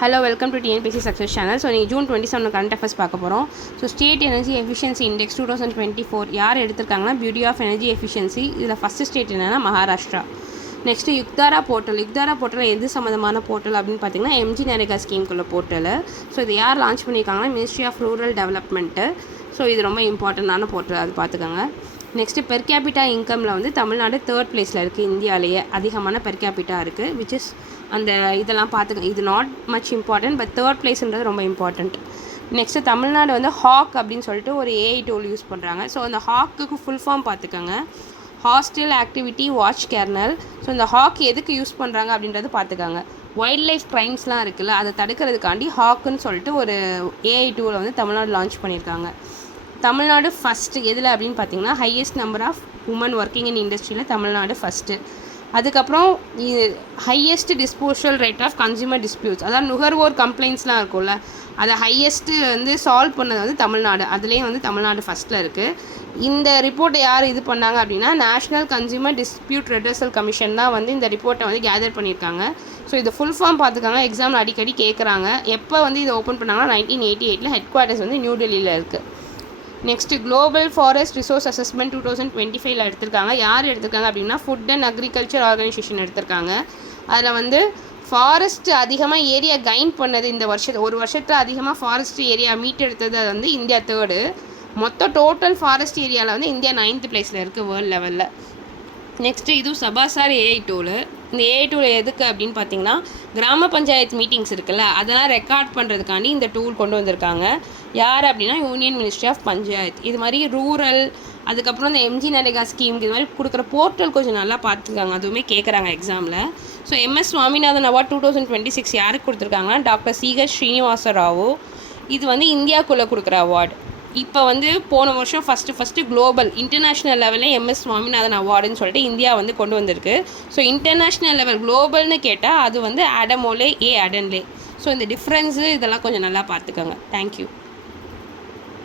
Hello, welcome to TNPC Success Channel. So, நீங்கள் June 27 current affairs பார்க்க போகிறோம். So state energy efficiency index 2024 யார் எடுத்திருக்காங்கன்னா beauty of energy efficiency. இதில் first state என்னென்னா Maharashtra. Next யுக்தாரா portal எது சம்மந்தமான போர்ட்டல் அப்படின்னு பார்த்தீங்கன்னா எம்ஜி நரேகா ஸ்கீம்குள்ள போர்ட்டல். ஸோ இது யார் லான்ச் பண்ணியிருக்காங்கன்னா ministry of rural development. So இது ரொம்ப இம்பார்ட்டண்டான போர்ட்டல், அது பார்த்துக்கோங்க. நெக்ஸ்ட்டு பெர் கேபிட்டா இன்கமில் வந்து தமிழ்நாடு 3rd பிளேஸில் இருக்குது. இந்தியாவிலேயே அதிகமான பெர் கேபிட்டா இருக்குது, விச் இஸ் அந்த இதெல்லாம் பார்த்துக்கங்க. இது not much important, but 3rd பிளேஸ்ன்றது ரொம்ப இம்பார்ட்டண்ட். நெக்ஸ்ட்டு தமிழ்நாடு வந்து ஹாக் அப்படின்னு சொல்லிட்டு ஒரு ஏஐ டூல் யூஸ் பண்ணுறாங்க. ஸோ அந்த ஹாக்குக்கு ஃபுல் ஃபார்ம் பார்த்துக்கோங்க, hostel activity watch kernel. So இந்த ஹாக் எதுக்கு யூஸ் பண்ணுறாங்க அப்படின்றது பார்த்துக்கோங்க. வைல்ட் லைஃப் க்ரைம்ஸ்லாம் இருக்குல்ல, அதை தடுக்கிறதுக்காண்டி ஹாக்குன்னு சொல்லிட்டு ஒரு ஏஐ டூலை வந்து தமிழ்நாடு லான்ச் பண்ணியிருக்காங்க. தமிழ்நாடு ஃபஸ்ட்டு எதில் அப்படின்னு பார்த்தீங்கன்னா highest number of women working in இண்டஸ்ட்ரியில் தமிழ்நாடு ஃபஸ்ட்டு. அதுக்கப்புறம் highest disposal rate of consumer disputes, அதாவது நுகர்வோர் கம்ப்ளைண்ட்ஸ்லாம் இருக்கும்ல, அதை ஹையஸ்ட்டு வந்து சால்வ் பண்ணது வந்து தமிழ்நாடு. அதுலேயும் வந்து தமிழ்நாடு ஃபஸ்ட்டில் இருக்குது. இந்த ரிப்போர்ட்டை யார் இது பண்ணாங்க அப்படின்னா national consumer dispute redressal commission தான் வந்து இந்த ரிப்போர்ட்டை வந்து கேதர் பண்ணியிருக்காங்க. ஸோ இதை ஃபுல் ஃபார்ம் பார்த்துக்காங்க, எக்ஸாமில் அடிக்கடி கேட்குறாங்க. எப்போ வந்து இதை ஓப்பன் பண்ணாங்கன்னா 1988 ஹெட் குவார்ட்டர்ஸ் வந்து நியூ டெல்லியில் இருக்குது. Next global forest resource assessment 2025 எடுத்திருக்காங்க. யார் எடுத்திருக்காங்க அப்படின்னா ஃபுட் அண்ட் அக்ரிகல்ச்சர் ஆர்கனைசேஷன் எடுத்திருக்காங்க. அதில் வந்து ஃபாரஸ்ட் அதிகமாக ஏரியா கெயின் பண்ணது இந்த ஒரு வருஷத்தில் அதிகமாக ஃபாரஸ்ட் ஏரியா மீட் எடுத்தது அது வந்து இந்தியா 3rd. மொத்தம் டோட்டல் ஃபாரஸ்ட் ஏரியாவில் வந்து இந்தியா 9th பிளேஸில் இருக்குது வேர்ல்டு லெவலில். நெக்ஸ்ட்டு இதுவும் சபாசார் ஏஐ டூலு. இந்த ஏஐ டூல் எதுக்கு அப்படின்னு பார்த்தீங்கன்னா கிராம பஞ்சாயத்து மீட்டிங்ஸ் இருக்குல்ல, அதெல்லாம் ரெக்கார்ட் பண்ணுறதுக்காண்டி இந்த டூல் கொண்டு வந்திருக்காங்க. யார் அப்படின்னா யூனியன் மினிஸ்ட்ரி ஆஃப் பஞ்சாயத். இது மாதிரி ரூரல், அதுக்கப்புறம் இந்த எம்ஜி நரேகா ஸ்கீம் இது மாதிரி கொடுக்குற போர்ட்டல் கொஞ்சம் நல்லா பார்த்துருக்காங்க, அதுவுமே கேட்குறாங்க எக்ஸாமில். ஸோ MS சுவாமிநாதன் அவார்ட் 2026 யாருக்கு கொடுத்துருக்காங்கன்னா டாக்டர் சி.ஹெச். ஸ்ரீனிவாச ராவ். இது வந்து இந்தியாவுக்குள்ளே கொடுக்குற அவார்டு. இப்போ வந்து போன வருஷம் ஃபஸ்ட்டு குளோபல் இன்டர்நேஷ்னல் லெவலில் MS சுவாமிநாதன் அவார்டுன்னு சொல்லிட்டு இந்தியா வந்து கொண்டு வந்திருக்கு. ஸோ இன்டர்நேஷ்னல் லெவல் குளோபல்னு கேட்டால் அது வந்து ஆடமோலே ஏ அடன்லே. ஸோ இந்த டிஃப்ரென்ஸு இதெல்லாம் கொஞ்சம் நல்லா பார்த்துக்கோங்க. தேங்க்யூ.